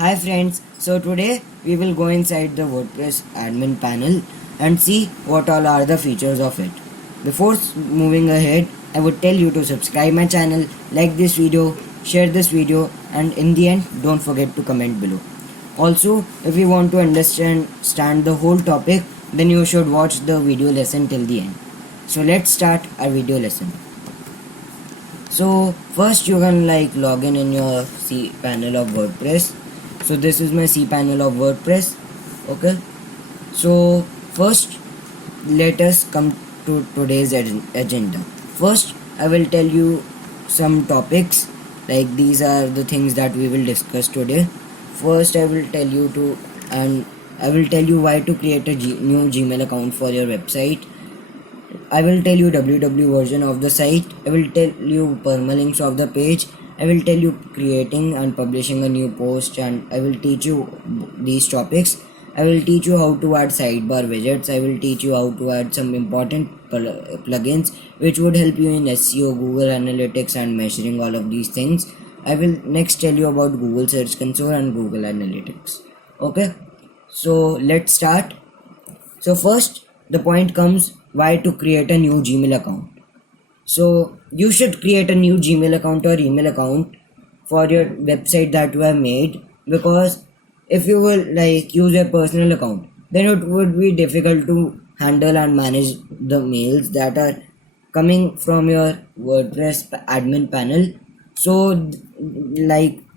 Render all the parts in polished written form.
Hi friends, so today we will go inside the WordPress admin panel and see what all are the features of it. Before moving ahead, I would tell you to subscribe my channel, like this video, share this video, and in the end don't forget to comment below. Also, if you want to understand the whole topic, then you should watch the video lesson till the end. So let's start our video lesson. So first you can log in your cPanel of WordPress. So this is my cPanel of WordPress. Okay, so first let us come to today's agenda. First I will tell you some topics, like these are the things that we will discuss today. First I will tell you why to create a new Gmail account for your website. I will tell you www version of the site. I will tell you permalinks of the page. I will tell you creating and publishing a new post, and I will teach you these topics. I will teach you how to add sidebar widgets. I will teach you how to add some important plugins which would help you in SEO, Google Analytics, and measuring all of these things. I will next tell you about Google Search Console and Google Analytics. Okay, so let's start. So first, the point comes why to create a new Gmail account. So you should create a new Gmail account or email account for your website that you have made, because if you will use your personal account, then it would be difficult to handle and manage the mails that are coming from your WordPress admin panel. So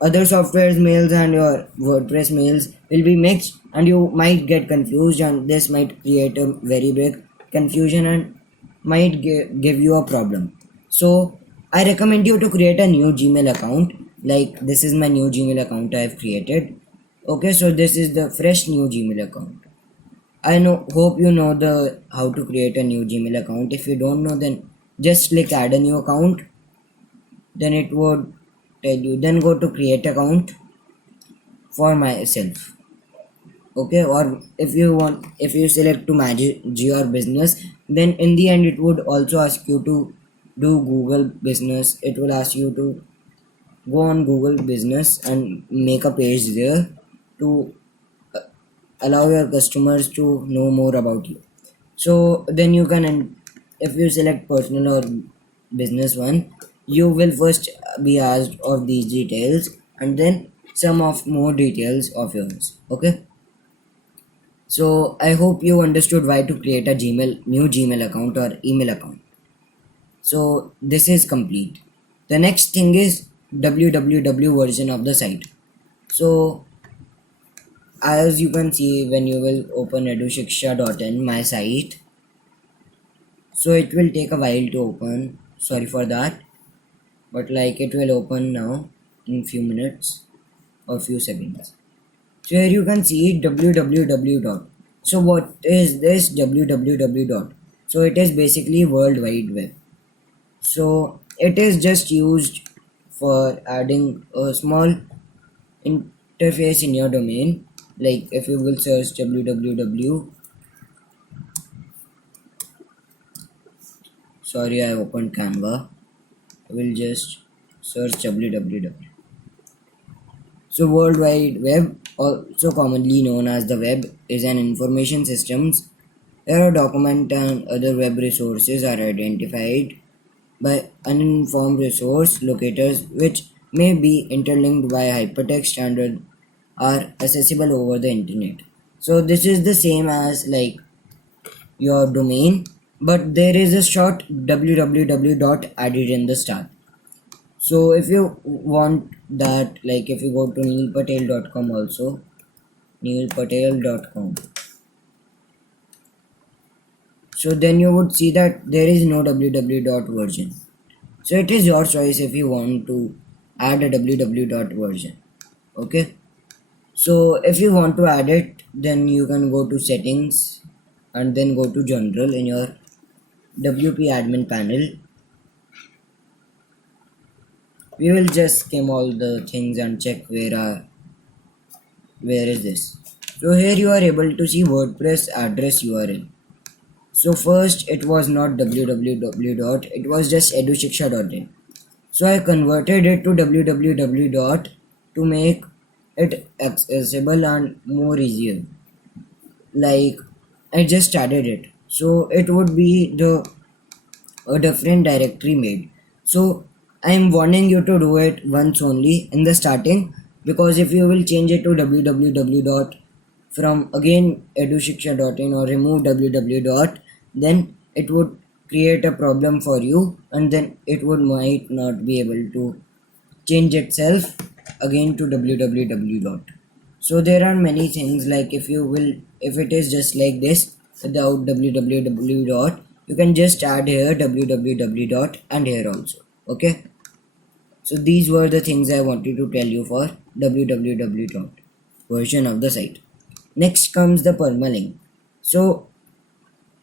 other software's mails and your WordPress mails will be mixed, and you might get confused, and this might create a very big confusion and might give you a problem. So I recommend you to create a new Gmail account. Like this is my new Gmail account I have created. Okay, so this is the fresh new Gmail account. Hope you know the how to create a new Gmail account. If you don't know, then just click add a new account. Then it would tell you, then go to create account for myself. Okay, or if you select to manage your business, then in the end it would also ask you to do Google business. It will ask you to go on Google business and make a page there to allow your customers to know more about you. So then you can, if you select personal or business one, you will first be asked of these details and then some of more details of yours. Okay, so I hope you understood why to create a new Gmail account or email account. So this is complete. The next thing is www version of the site. So as you can see, when you will open edushiksha.in, my site, so it will take a while to open. Sorry for that, but it will open now in few minutes or few seconds. So here you can see www dot. So what is this www dot? So it is basically World Wide Web. So it is just used for adding a small interface in your domain. Like if you will search www, sorry I opened Canva, I will just search www. So World Wide Web, also commonly known as the web, is an information systems where a document and other web resources are identified by uninformed resource locators, which may be interlinked by hypertext and are accessible over the internet. So this is the same as your domain, but there is a short www dot added in the start. So if you want that, if you go to neilpatel.com also, neilpatel.com, so then you would see that there is no www dot version. So it is your choice if you want to add a www dot version. Okay, so if you want to add it, then you can go to settings and then go to general in your WP admin panel. We will just skim all the things and check where is this. So here you are able to see WordPress address URL. So first it was not www dot, it was just edushiksha.in. So I converted it to www dot to make it accessible and more easier. Like I just added it, so it would be the a different directory made. So I am warning you to do it once only in the starting, because if you will change it to www dot from again edushiksha.in or remove www dot, then it would create a problem for you, and then it would might not be able to change itself again to www dot. So there are many things, like if it is just like this without www dot, you can just add here www dot and here also. Okay, so these were the things I wanted to tell you for www dot version of the site. Next comes the permalink. So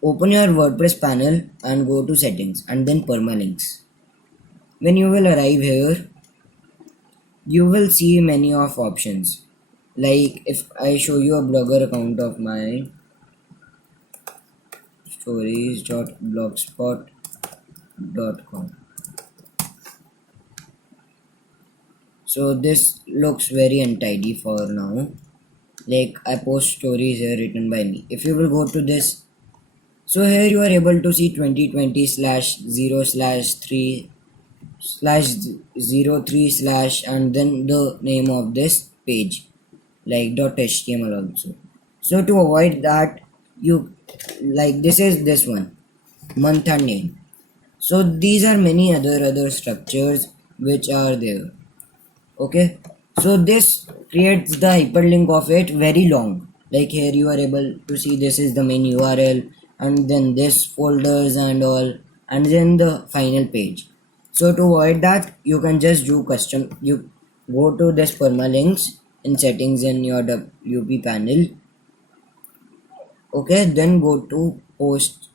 open your WordPress panel and go to settings and then permalinks. When you will arrive here, you will see many of options. Like if I show you a blogger account of mine, stories.blogspot.com. So this looks very untidy for now. Like I post stories here written by me. If you will go to this, so here you are able to see 2020 slash 0 slash 3 slash 03 slash and then the name of this page, like .html also. So to avoid that, you like this is this one, month and name. So these are many other structures which are there. Okay, so this creates the hyperlink of it very long. Like here you are able to see this is the main URL and then this folders and all, and then the final page. So to avoid that, you can just do custom. You go to this permalinks in settings in your WP panel. Okay, then go to post.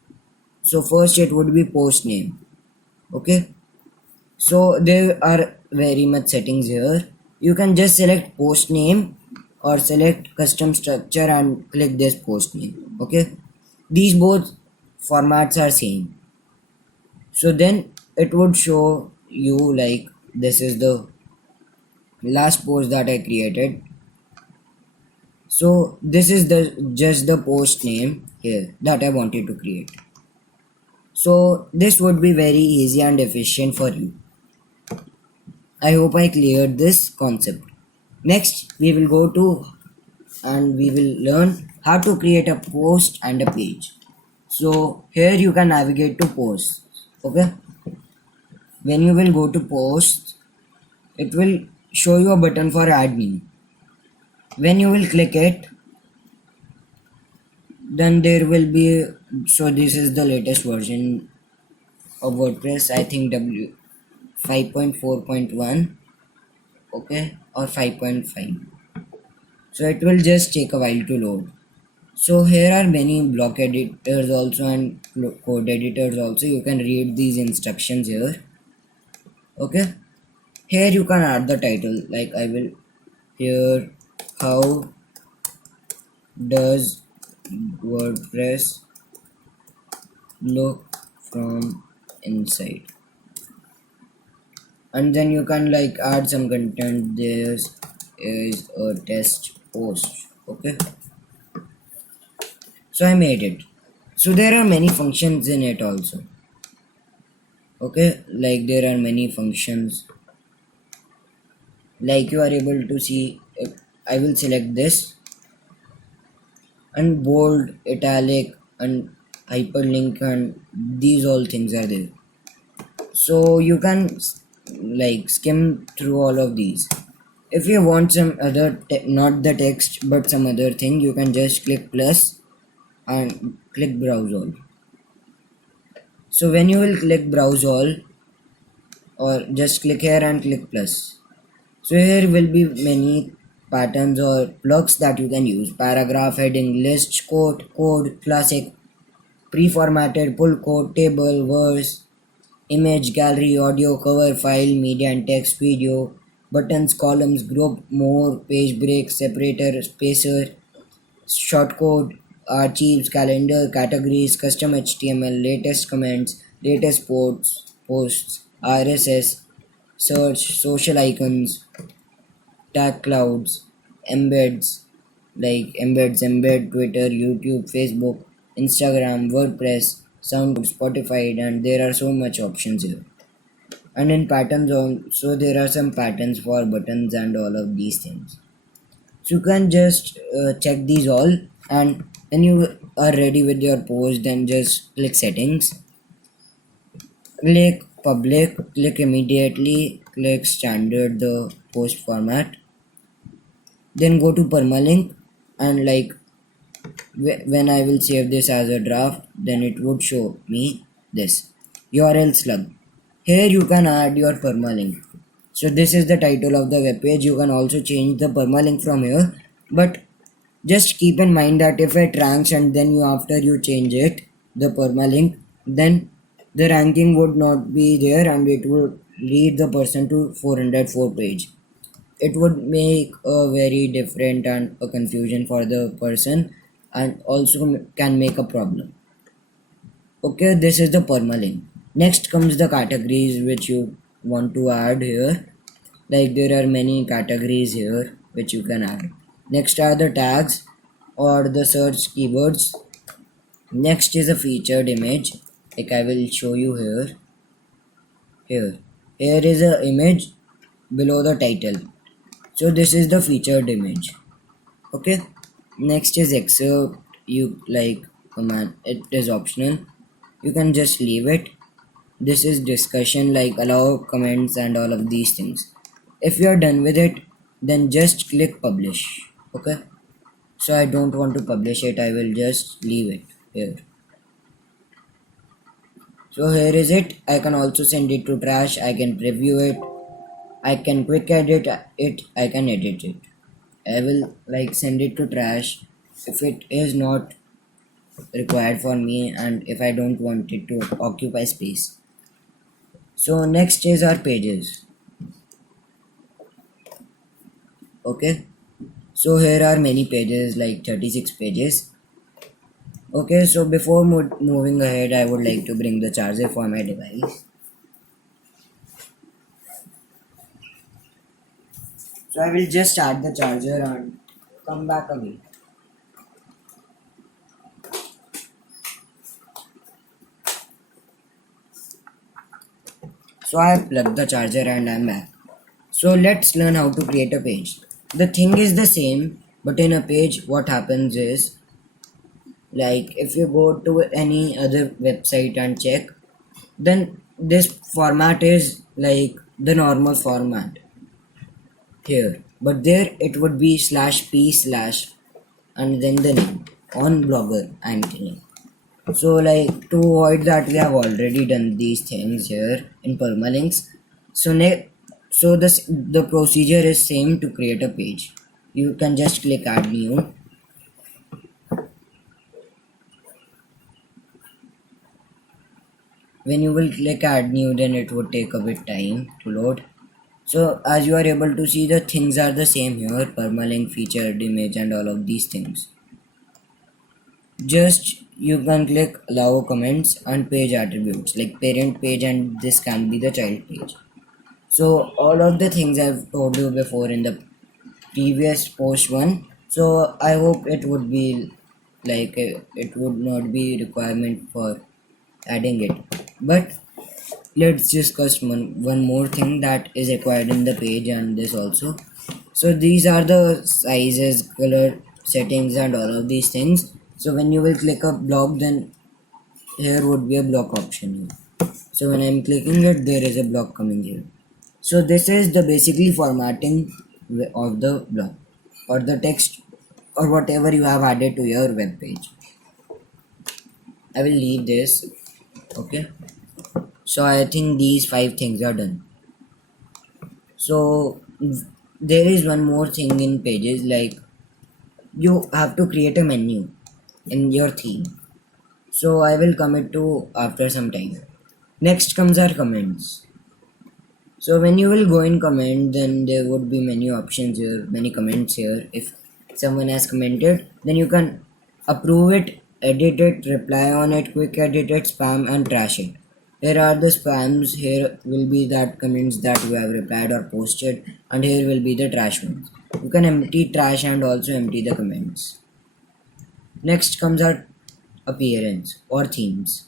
So first it would be post name. Okay, so there are very much settings here. You can just select post name or select custom structure and click this post name. Okay, these both formats are same. So then it would show you like this is the last post that I created. So this is the just the post name here that I wanted to create. So this would be very easy and efficient for you. I hope I cleared this concept. Next, we will go to and we will learn how to create a post and a page. So here you can navigate to posts. Okay. When you will go to posts, it will show you a button for admin. When you will click it, then there will be, so this is the latest version of WordPress, I think W 5.4.1, okay, or 5.5. So it will just take a while to load. So here are many block editors also and code editors also. You can read these instructions here. Okay, here you can add the title, like I will here, how does WordPress look from inside, and then you can like add some content. This is a test post. Okay, so I made it. So there are many functions in it also. Okay, like there are many functions, like you are able to see. I will select this and bold, italic and hyperlink, and these all things are there. So you can like skim through all of these. If you want some other not the text but some other thing, you can just click plus and click browse all. So when you will click browse all, or just click here and click plus, so here will be many patterns or blocks that you can use: paragraph, heading, list, quote, code, classic, pre-formatted, pull quote, table, verse, image, gallery, audio, cover, file, media and text, video, buttons, columns, group, more, page break, separator, spacer, shortcode, archives, calendar, categories, custom HTML, latest comments, latest posts, RSS, search, social icons, tag clouds. embeds, like embed Twitter, YouTube, Facebook, Instagram, WordPress, SoundCloud, Spotify, and there are so much options here. And in patterns also there are some patterns for buttons and all of these things. So you can just check these all, and when you are ready with your post, then just click settings, click public, click immediately, click standard the post format, then go to permalink, and like when I will save this as a draft, then it would show me this URL slug. Here you can add your permalink. So this is the title of the web page. You can also change the permalink from here, but just keep in mind that if it ranks and then after you change it, the permalink, then the ranking would not be there and it would lead the person to 404 page. It would make a very different and a confusion for the person, and also can make a problem. Okay, this is the permalink. Next comes the categories which you want to add here. Like there are many categories here which you can add. Next are the tags or the search keywords. Next is a featured image. Like I will show you here. Here is a image below the title. So this is the featured image. Okay. Next is excerpt. You like command. It is optional. You can just leave it. This is discussion, like allow comments and all of these things. If you are done with it, then just click publish. Okay. So I don't want to publish it. I will just leave it here. So here is it. I can also send it to trash. I can preview it. I can quick edit it. I can edit it. I will like send it to trash if it is not required for me and if I don't want it to occupy space. So next is our pages. Okay. So here are many pages, like 36 pages. Okay, so before moving ahead, I would like to bring the charger for my device. So I will just add the charger and come back again. So I have plugged the charger and I'm back. So let's learn how to create a page. The thing is the same, but in a page what happens is, like if you go to any other website and check, then this format is like the normal format here, but there it would be /p/ and then the name on Blogger, I'm telling. So like to avoid that, we have already done these things here in permalinks. So the procedure is same to create a page. You can just click add new. When you will click add new, then it would take a bit time to load. So as you are able to see, the things are the same here: permalink, featured image, and all of these things. Just you can click allow comments and page attributes, like parent page, and this can be the child page. So all of the things I've told you before in the previous post one. So I hope it would be like it would not be requirement for adding it. But let's discuss one more thing that is required in the page and this also. So these are the sizes, color settings, and all of these things. So when you will click a block, then here would be a block option here. So when I'm clicking it, there is a block coming here. So this is the basically formatting of the block or the text or whatever you have added to your web page. I will leave this. Okay. So I think these 5 things are done. So there is one more thing in pages, like you have to create a menu in your theme. So I will commit to after some time. Next comes our comments. So when you will go in comment, then there would be many options here, many comments here. If someone has commented, then you can approve it, edit it, reply on it, quick edit it, spam and trash it. Here are the spams. Here will be that comments that you have replied or posted, and here will be the trash ones. You can empty trash and also empty the comments. Next comes our appearance or themes.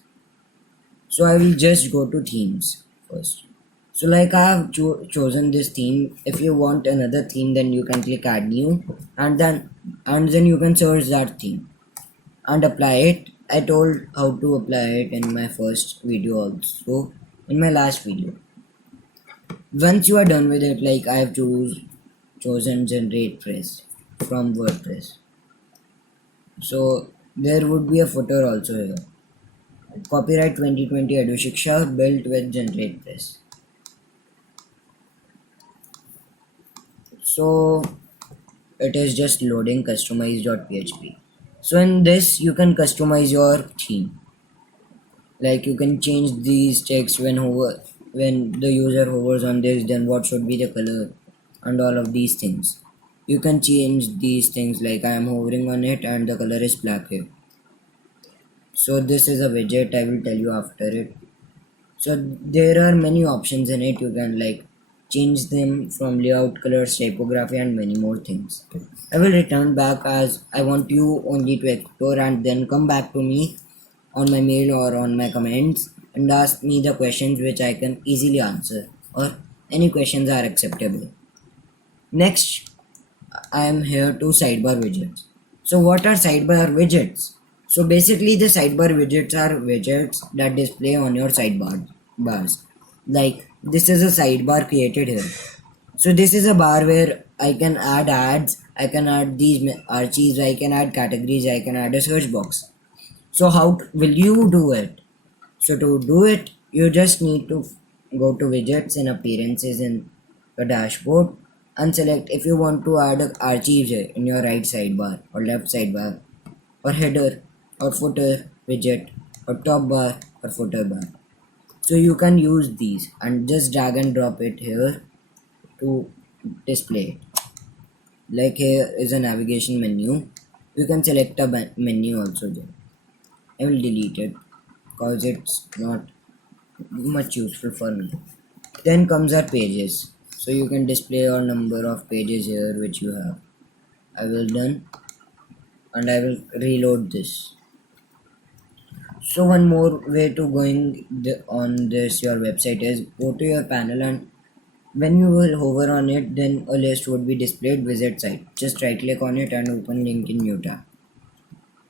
So I will just go to themes first. So like I have chosen this theme. If you want another theme, then you can click add new, and then you can search that theme and apply it. I told how to apply it in my first video, also in my last video. Once you are done with it, like I have chosen generate press from WordPress. So there would be a footer also here. Copyright 2020 Edu Shiksha built with generate press. So it is just loading customize.php. So in this you can customize your theme. Like you can change these text when the user hovers on this, then what should be the color and all of these things. You can change these things, like I am hovering on it and the color is black here. So this is a widget, I will tell you after it. So there are many options in it. You can like change them from layout, colors, typography and many more things. I will return back as I want you only to explore and then come back to me on my mail or on my comments and ask me the questions which I can easily answer, or any questions are acceptable. Next, I am here to sidebar widgets. So what are sidebar widgets? So basically the sidebar widgets are widgets that display on your sidebar bars. Like this is a sidebar created here. So this is a bar where I can add ads, I can add these archives, I can add categories, I can add a search box. So how will you do it? So to do it, you just need to go to widgets and appearances in the dashboard and select if you want to add archives here in your right sidebar or left sidebar, or header or footer widget, or top bar or footer bar. So you can use these and just drag and drop it here to display it. Like here is a navigation menu. You can select a menu also there. I will delete it because it's not much useful for me. Then comes our pages. So you can display your number of pages here which you have. I will done and I will reload this. So one more way to going on this your website is go to your panel, and when you will hover on it, then a list would be displayed. Visit site. Just right click on it and open link in new tab.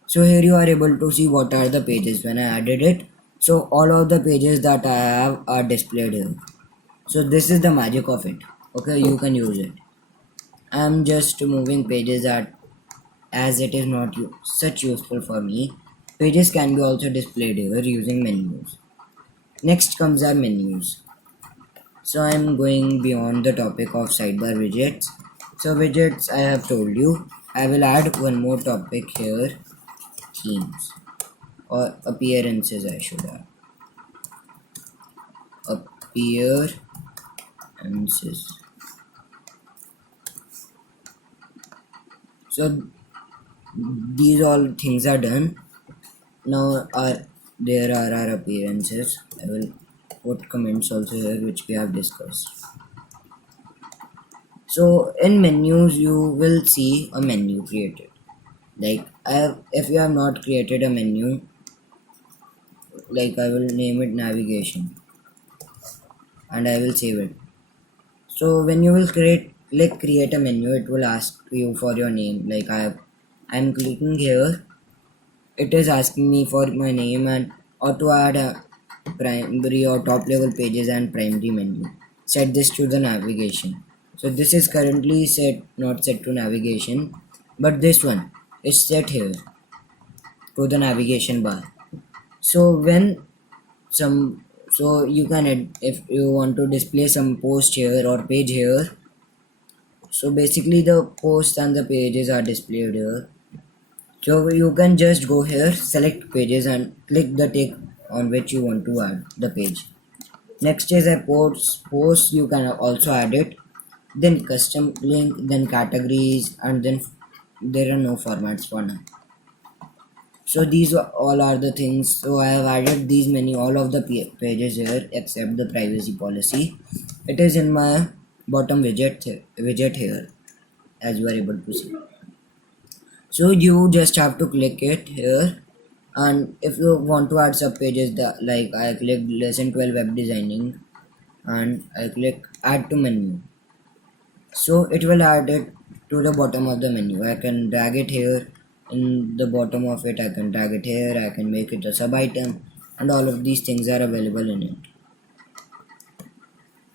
So here you are able to see what are the pages when I added it. So all of the pages that I have are displayed here. So this is the magic of it. Okay, you can use it. I'm just moving pages as it is not such useful for me. Pages can be also displayed here using menus. Next comes our menus. So I'm going beyond the topic of sidebar widgets. So widgets I have told you. I will add one more topic here. Themes or appearances I should add. Appearances. So these all things are done. Now there are our appearances. I will put comments also here which we have discussed. So in menus you will see a menu created. Like if you have not created a menu, like I will name it navigation and I will save it. So when you will click create a menu, it will ask you for your name. Like I'm clicking here, it is asking me for my name and or to add a primary or top level pages and primary menu. Set this to the navigation. So this is currently not set to navigation, but this one is set here to the navigation bar. So when so you can if you want to display some post here or page here. So basically the posts and the pages are displayed here. So you can just go here, select pages and click the tick on which you want to add the page. Next is a post, you can also add it. Then custom link, then categories, and then there are no formats for now. So these all are the things. So I have added these many all of the pages here except the privacy policy. It is in my bottom widget here, as you are able to see. So you just have to click it here, and if you want to add sub pages, that like I click lesson 12 web designing, and I click add to menu. So it will add it to the bottom of the menu. I can drag it here in the bottom of it. I can drag it here. I can make it a sub item, and all of these things are available in it.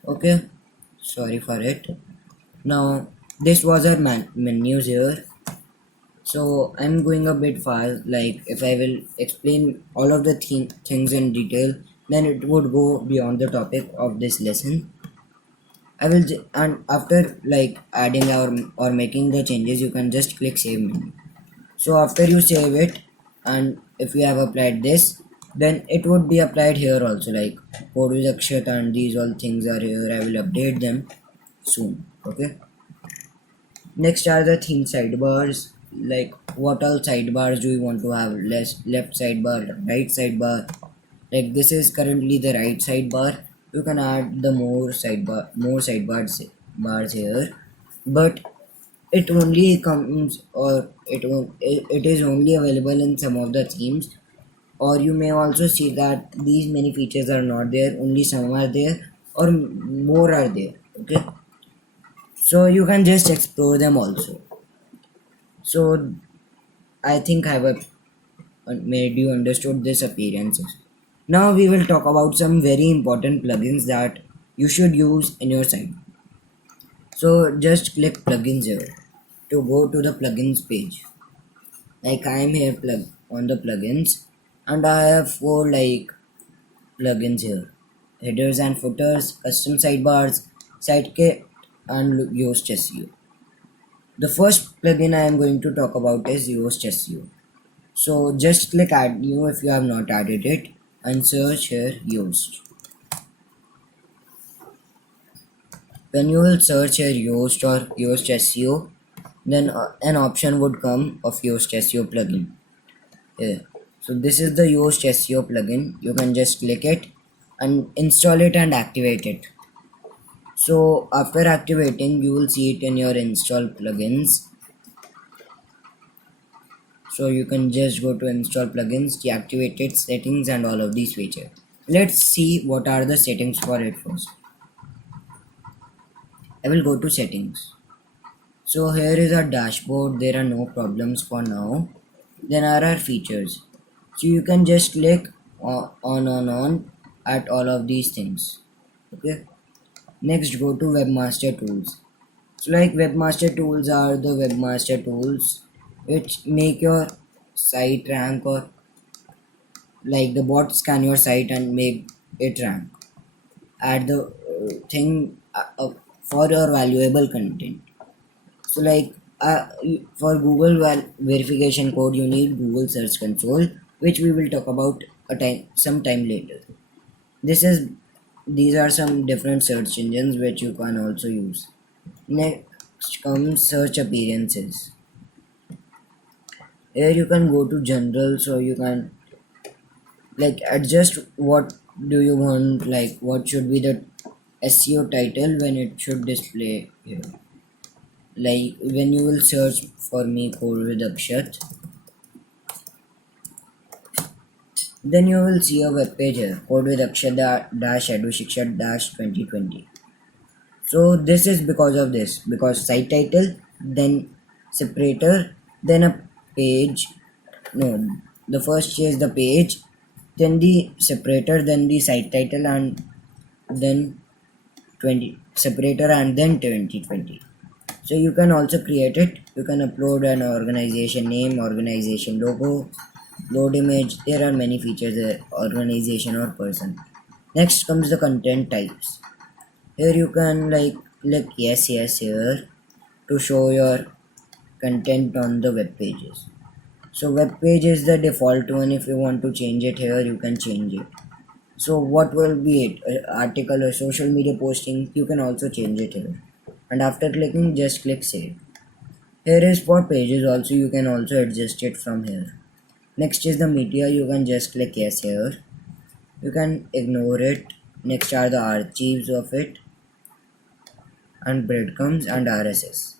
Okay, sorry for it. Now this was our menus here. So I'm going a bit fast. Like if I will explain all of the things in detail, then it would go beyond the topic of this lesson. And after like adding or making the changes, you can just click save menu. So after you save it, and if you have applied this, then it would be applied here also, like code with Akshat, and these all things are here. I will update them soon. Okay, next are the theme sidebars. Like what all sidebars do you want to have? Left sidebar, right sidebar. Like this is currently the right sidebar. You can add the more sidebars here, but it only comes, or it is only available in some of the themes. Or you may also see that these many features are not there, only some are there, or more are there. Okay, so you can just explore them also. So I think I have made you understood this appearances. Now we will talk about some very important plugins that you should use in your site. So just click plugins here to go to the plugins page. Like I am here on the plugins, and I have 4 like plugins here: headers and footers, custom sidebars, sitekit, and Yoast SEO. The first plugin I am going to talk about is Yoast SEO. So just click add new if you have not added it, and search here Yoast. When you will search here Yoast or Yoast SEO, then an option would come of Yoast SEO plugin. Here. So this is the Yoast SEO plugin. You can just click it and install it and activate it. So after activating, you will see it in your install plugins. So you can just go to install plugins, deactivate it, settings, and all of these features. Let's see what are the settings for it first. I will go to settings. So here is our dashboard. There are no problems for now. Then are our features. So you can just click on at all of these things. Okay. Next, go to webmaster tools. So like webmaster tools are the webmaster tools which make your site rank, or like the bot scan your site and make it rank. Add the thing for your valuable content. So like for Google verification code, you need Google Search Console, which we will talk about sometime later. These are some different search engines which you can also use. Next comes search appearances. Here you can go to general, so you can like adjust what do you want, like what should be the SEO title when it should display here. Like when you will search for me code with Akshat, then you will see a web page here, code with Akshat -Edushiksha 2020. So this is because of this, because site title, then separator, then a page. No, the first is the page, then the separator, then the site title, and then 20 separator, and then 2020. So you can also create it. You can upload an organization name, organization logo, load image. There are many features there, organization or person. Next comes the content types. Here you can like click yes here to show your content on the web pages. So web page is the default one. If you want to change it here, you can change it. So what will be it? An article or social media posting, you can also change it here. And after clicking, just click save. Here is for pages also, you can also adjust it from here. Next is the media. You can just click yes here. You can ignore it. Next are the archives of it, and breadcrumbs and RSS.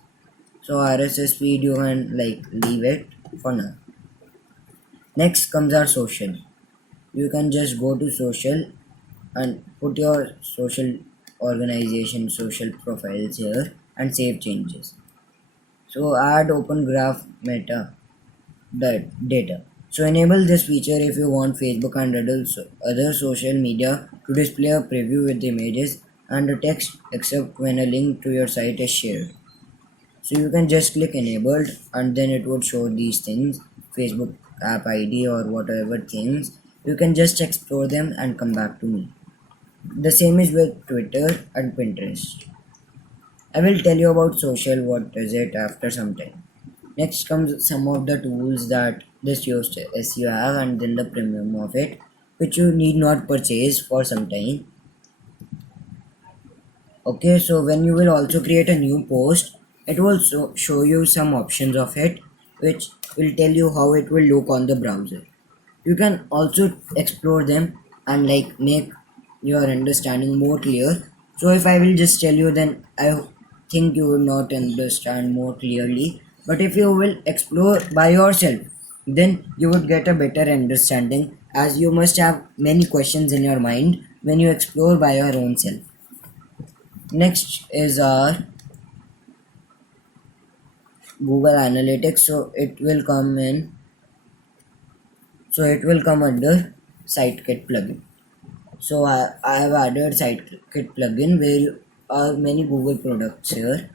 So RSS feed you can like leave it for now. Next comes our social. You can just go to social and put your social organization social profiles here and save changes. So add open graph meta data. So enable this feature if you want Facebook and other social media to display a preview with images and the text except when a link to your site is shared. So you can just click enabled and then it would show these things, Facebook app ID or whatever things. You can just explore them and come back to me. The same is with Twitter and Pinterest. I will tell you about social, what is it after some time. Next comes some of the tools that this Yoast SEO have and then the premium of it, which you need not purchase for some time. Okay, so when you will also create a new post, it will show you some options of it, which will tell you how it will look on the browser. You can also explore them and like make your understanding more clear. So if I will just tell you, then I think you will not understand more clearly. But if you will explore by yourself, then you would get a better understanding, as you must have many questions in your mind when you explore by your own self. Next is our Google Analytics. So it will come under SiteKit plugin. So I have added SiteKit plugin where are many Google products here.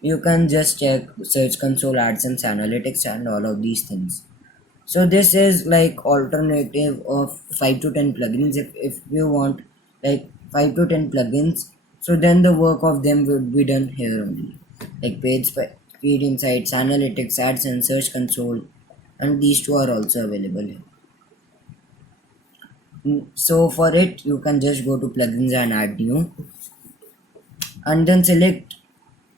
You can just check Search Console, AdSense, Analytics, and all of these things. So this is like alternative of 5 to 10 plugins. If you want like 5 to 10 plugins, so then the work of them would be done here only. Like Speed Insights, Analytics, AdSense, Search Console, and these two are also available here. So for it, you can just go to plugins and add new, and then select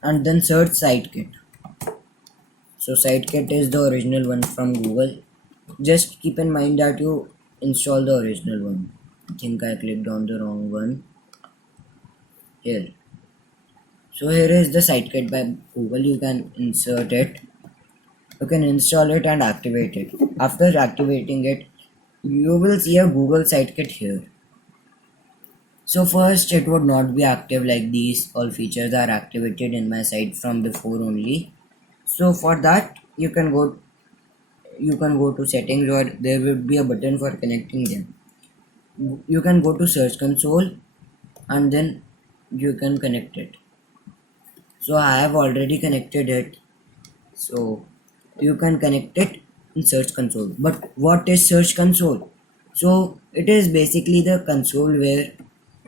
and then search SiteKit. So SiteKit is the original one from Google. Just keep in mind that you install the original one. I think I clicked on the wrong one here. So here is the SiteKit by Google. You can insert it. You can install it and activate it. After activating it, you will see a Google SiteKit here. So first it would not be active like these. All features are activated in my site from before only. So for that you can go to settings, or there will be a button for connecting them. You can go to Search Console and then you can connect it. So I have already connected it. So you can connect it in Search Console. But what is Search Console? So it is basically the console where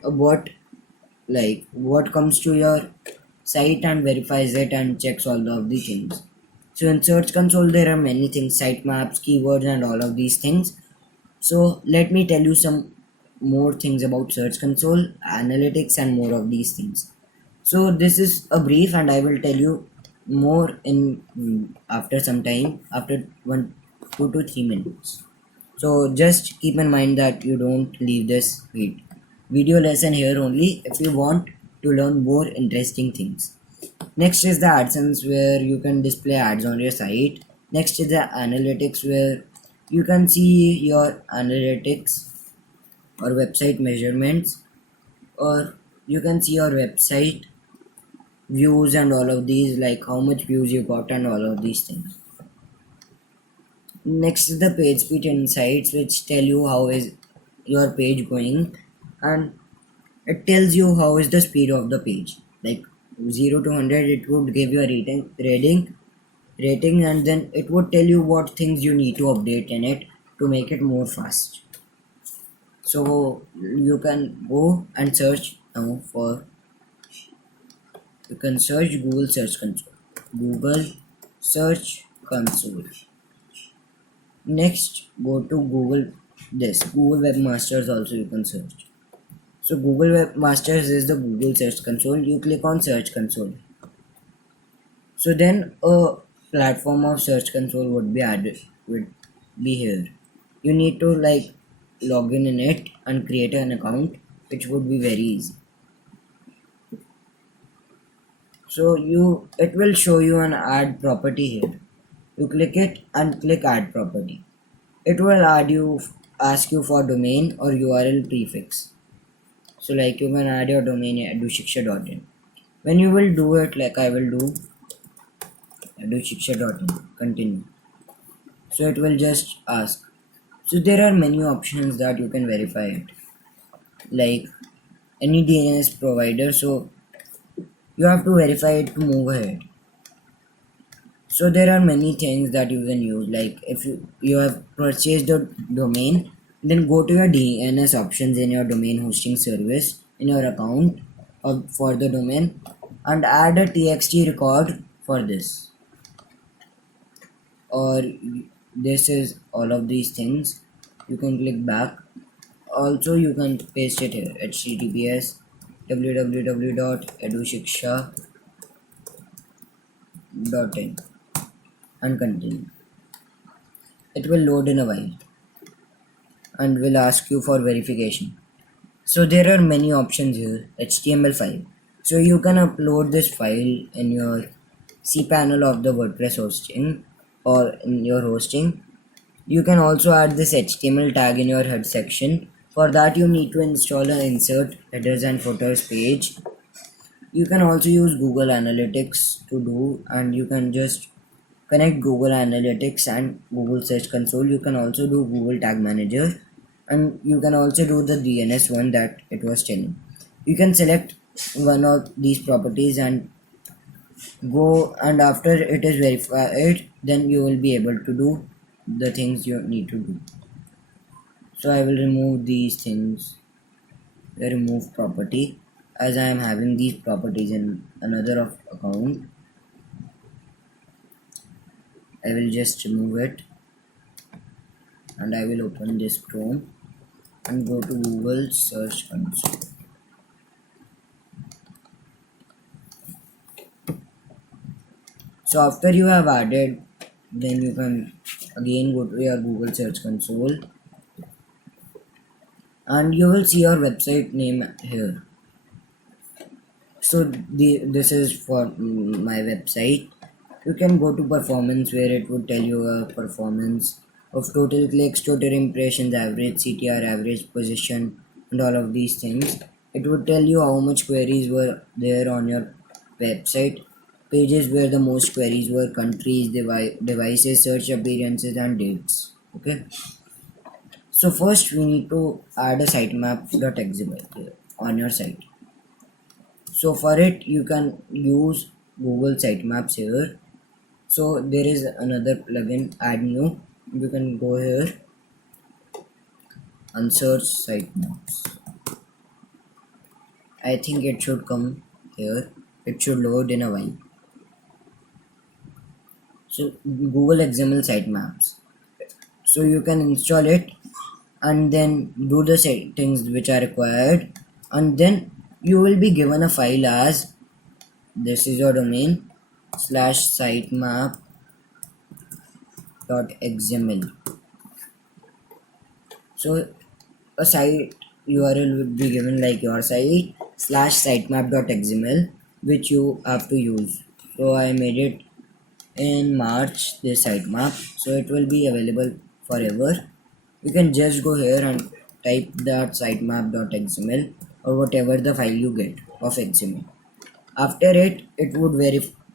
what comes to your site and verifies it and checks all of the things. So in Search Console there are many things, sitemaps, keywords, and all of these things. So let me tell you some more things about Search Console, analytics, and more of these things. So this is a brief, and I will tell you more in after some time, after 2 to 3 minutes. So just keep in mind that you don't leave this video lesson here only if you want to learn more interesting things. Next is the AdSense, where you can display ads on your site. Next is the analytics, where you can see your analytics or website measurements, or you can see your website views and all of these, like how much views you got and all of these things. Next is the page speed insights, which tell you how is your page going, and it tells you how is the speed of the page. Like 0 to 100, it would give you a rating, and then it would tell you what things you need to update in it to make it more fast. So you can go and search now for, you can search Google Search Console. Google Search Console. Next, go to Google Webmasters also you can search. So Google Webmasters is the Google Search Console. You click on Search Console. So then a platform of Search Console would be here. You need to like log in it and create an account, which would be very easy. So it will show you an add property here. You click it and click add property. It will ask you for domain or URL prefix. So like you can add your domain edushiksha.in. When you will do it, like I will do edushiksha.in, continue. So it will just ask. So there are many options that you can verify it, like any DNS provider. So you have to verify it to move ahead. So there are many things that you can use, like if you have purchased the domain, then go to your DNS options in your domain hosting service in your account for the domain and add a txt record for this, or this is all of these things. You can click back. Also you can paste it here, https www.edushiksha.in and continue. It will load in a while and will ask you for verification. So there are many options here. HTML file. So you can upload this file in your cPanel of the WordPress hosting or in your hosting. You can also add this HTML tag in your head section. For that you need to install an insert headers and footers page. You can also use Google Analytics to do, and you can just connect Google Analytics and Google Search Console. You can also do Google Tag Manager, and you can also do the DNS one that it was telling. You can select one of these properties and go, and after it is verified, then you will be able to do the things you need to do. So I will remove these things, remove property, as I am having these properties in another account. I will just remove it and I will open this Chrome and go to Google Search Console. So after you have added, then you can again go to your Google Search Console and you will see your website name here. So this is for my website. You can go to performance, where it would tell you a performance of total clicks, total impressions, average CTR, average position, and all of these things. It would tell you how much queries were there on your website, pages where the most queries were, countries, devices, search appearances, and dates. Okay. So first we need to add a sitemap.xml here on your site. So for it you can use Google Sitemaps here. So there is another plugin, add new. You can go here and search sitemaps. I think it should come here. It should load in a while. So Google XML sitemaps. So you can install it and then do the settings which are required, and then you will be given a file as this is your domain /sitemap.xml. So a site URL would be given like your site /sitemap.xml, which you have to use. So I made it in March, this sitemap, so it will be available forever. You can just go here and type that sitemap.xml or whatever the file you get of XML. After it would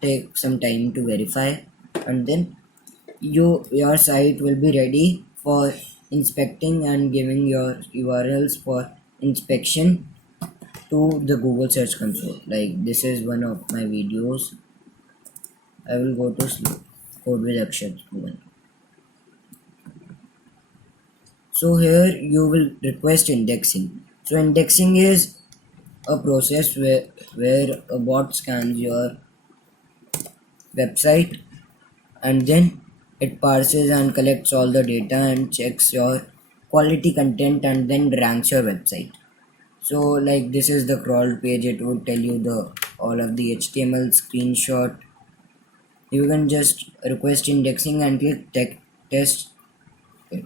take some time to verify, and then your site will be ready for inspecting and giving your URLs for inspection to the Google Search Console. Like this is one of my videos. I will go to Code with Akshat. So here you will request indexing. So indexing is a process where a bot scans your website and then it parses and collects all the data and checks your quality content and then ranks your website. So like this is the crawled page. It would tell you the all of the HTML screenshot. You can just request indexing and click test it.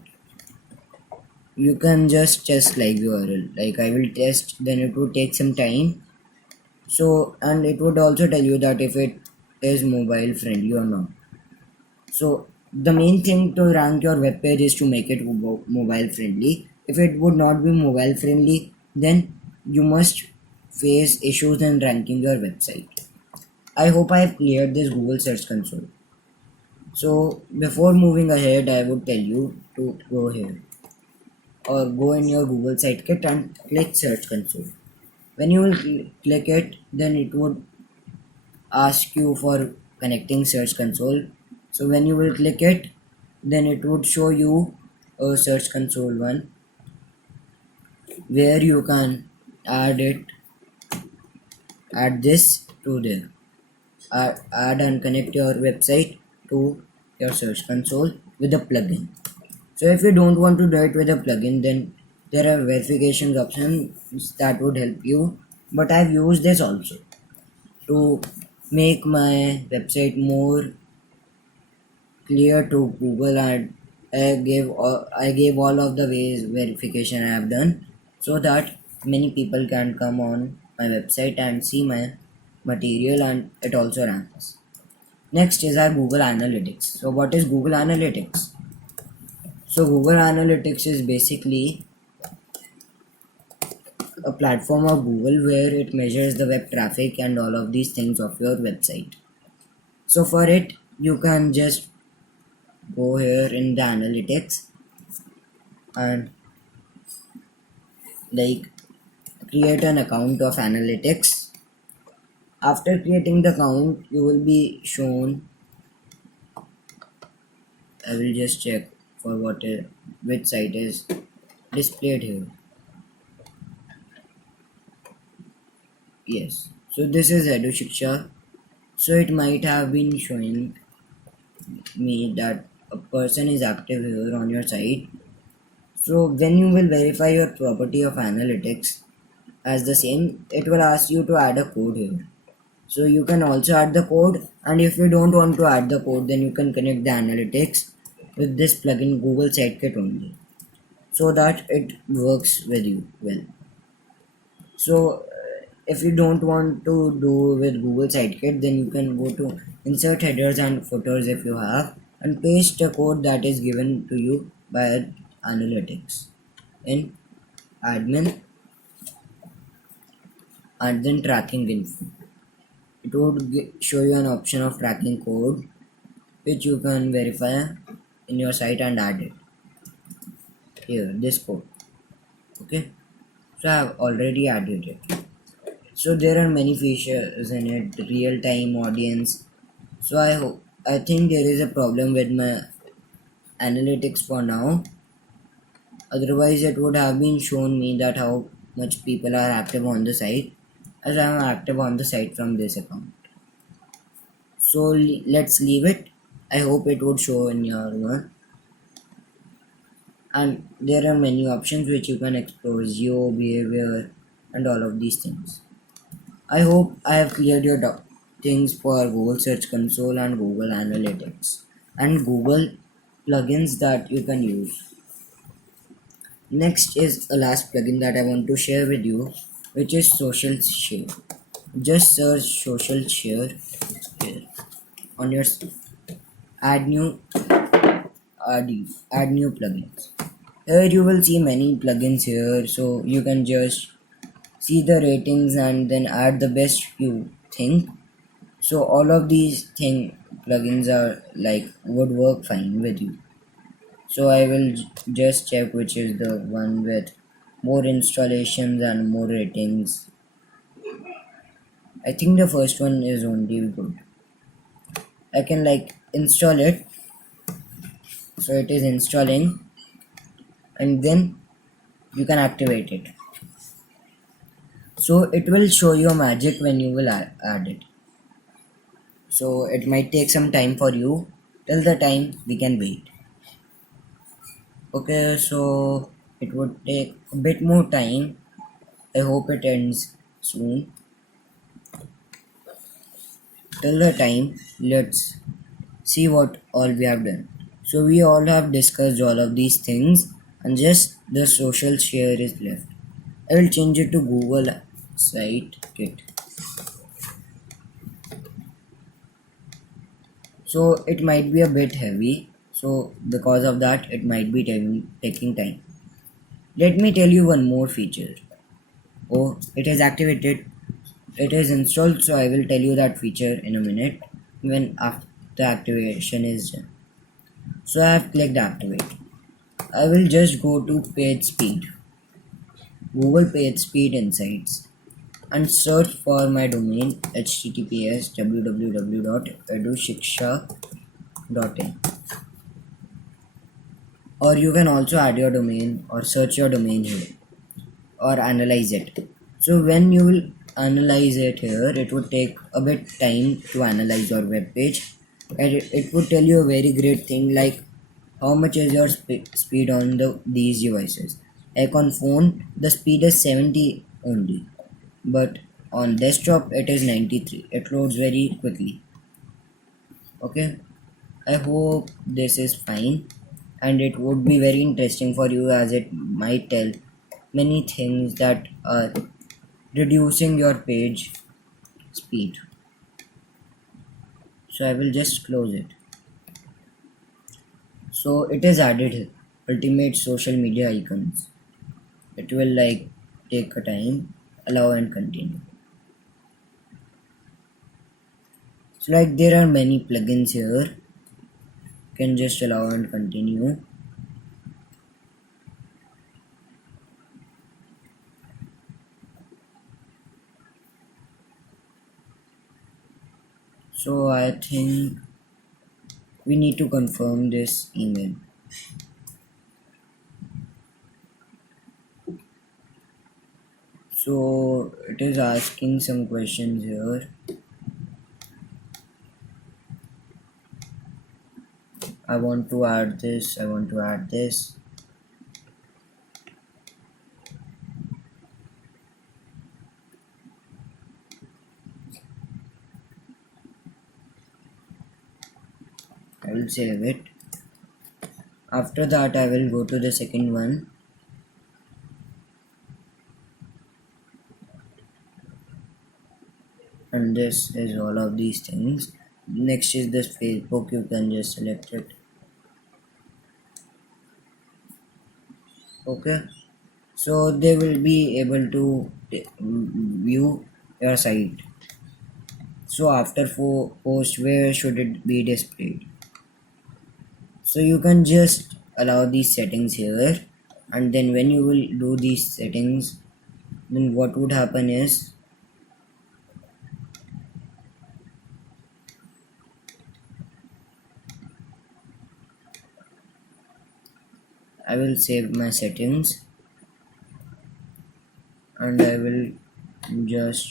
you can just test like URL. Like I will test, then it would take some time. So, and it would also tell you that if it is mobile friendly or not. So the main thing to rank your web page is to make it mobile friendly. If it would not be mobile friendly, then you must face issues in ranking your website. I hope I have cleared this Google Search Console. So before moving ahead, I would tell you to go here or go in your Google Sitekit and click Search Console. When you will click it, then it would ask you for connecting Search Console. So when you will click it, then it would show you a Search Console one where you can add it, add this to there, add and connect your website to your Search Console with a plugin. So if you don't want to do it with a plugin, then there are verification options that would help you. But I've used this also to make my website more clear to Google, and I gave all of the ways verification I have done so that many people can come on my website and see my material, and it also ranks. Next is our Google Analytics. So what is Google Analytics? So Google Analytics is basically a platform of Google where it measures the web traffic and all of these things of your website. So for it, you can just go here in the analytics and like create an account of analytics. After creating the account, you will be shown. I will just check for which site is displayed here. Yes. So this is EduShiksha. So it might have been showing me that a person is active here on your site. So when you will verify your property of analytics as the same, it will ask you to add a code here. So you can also add the code, and if you don't want to add the code, then you can connect the analytics with this plugin Google Sitekit only, so that it works with you well. So if you don't want to do with Google Sitekit, then you can go to insert headers and footers if you have, and paste the code that is given to you by analytics in admin and then tracking info. It would show you an option of tracking code which you can verify in your site and add it here, this code. Okay, so I have already added it. So there are many features in it, real-time audience. So I think there is a problem with my analytics for now. Otherwise it would have been shown me that how much people are active on the site, as I am active on the site from this account. So let's leave it. I hope it would show in your one. And there are many options which you can explore, geo behavior and all of these things. I hope I have cleared your things for Google Search Console and Google Analytics and Google plugins that you can use. Next is a last plugin that I want to share with you, which is Social Share. Just search Social Share here on your add new add new plugins. Here you will see many plugins here, so you can just see the ratings and then add the best you think. So all of these plugins are like would work fine with you. So I will just check which is the one with more installations and more ratings. I think the first one is only good. I can like install it. So it is installing, and then you can activate it. So it will show you a magic when you will add it. So it might take some time for you. Till the time we can wait. Okay, so it would take a bit more time. I hope it ends soon. Till the time, let's see what all we have done. So we all have discussed all of these things. and just the social share is left. I will change it to Google Site Kit. So it might be a bit heavy. So because of that, it might be taking time. Let me tell you one more feature. Oh, it is activated. It is installed. So I will tell you that feature in a minute when after the activation is done. So I have clicked activate. I will just go to page speed. Google page speed insights and search for my domain https www.edushiksha.in, or you can also add your domain or search your domain here or analyze it. So when you will analyze it here, it would take a bit time to analyze your web page, and it would tell you a very great thing like how much is your speed on these devices. Like on phone, the speed is 70 only, but on desktop it is 93. It loads very quickly. Okay, I hope this is fine, and it would be very interesting for you as it might tell many things that are reducing your page speed. So I will just close it. So it is added here, ultimate social media icons. It will like take a time, allow and continue. So like there are many plugins here. You can just allow and continue. So I think we need to confirm this email. So it is asking some questions here. I want to add this. I want to add this. I will save it. After that, I will go to the second one. And this is all of these things. Next is this Facebook. You can just select it. Okay. So they will be able to view your site. So after post, where should it be displayed? So you can just allow these settings here, and then when you will do these settings, then what would happen is I will save my settings, and I will just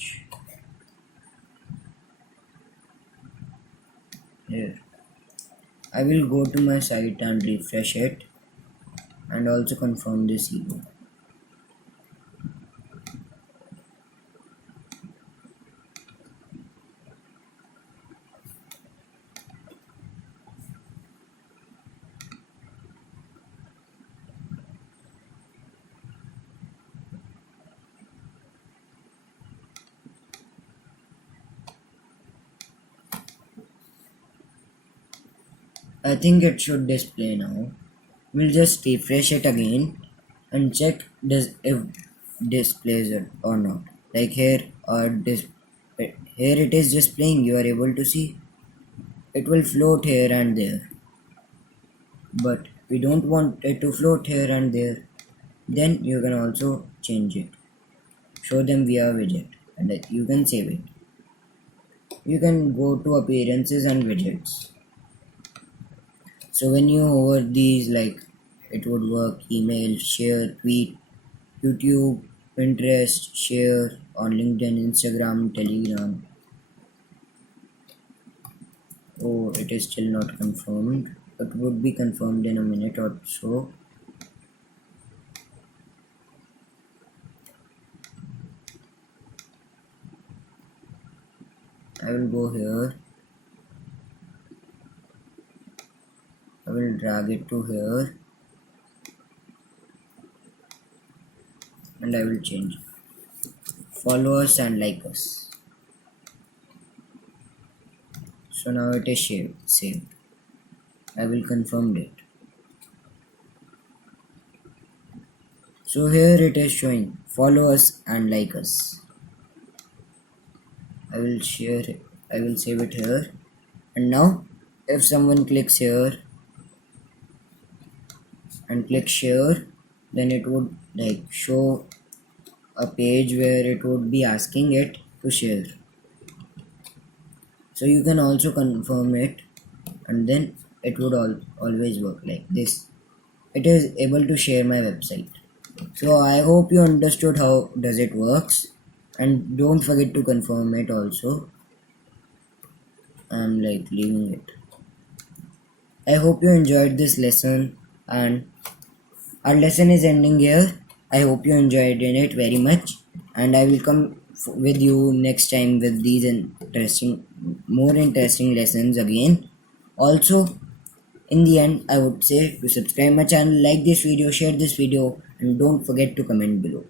here I will go to my site and refresh it and also confirm this email. I think it should display now. We'll just refresh it again and check does if displays it or not. Like here here it is displaying. You are able to see it will float here and there, but we don't want it to float here and there. Then you can also change it. Show them via widget, and you can save it. You can go to appearances and widgets. So when you hover these, like it would work email, share, tweet, YouTube, Pinterest, share on LinkedIn, Instagram, Telegram. Oh, it is still not confirmed. It would be confirmed in a minute or so. I will go here. I will drag it to here. and I will change follow us and like us. So now it is saved. I will confirm it. So here it is showing follow us and like us. I will share it. I will save it here. And now if someone clicks here and click share, then it would like show a page where it would be asking it to share. So you can also confirm it, and then it would always work like this. It is able to share my website. So I hope you understood how does it works, and don't forget to confirm it also. I'm like leaving it. I hope you enjoyed this lesson, and our lesson is ending here. I hope you enjoyed it very much, and I will come with you next time with these more interesting lessons again. Also, in the end, I would say to subscribe my channel, like this video, share this video, and don't forget to comment below.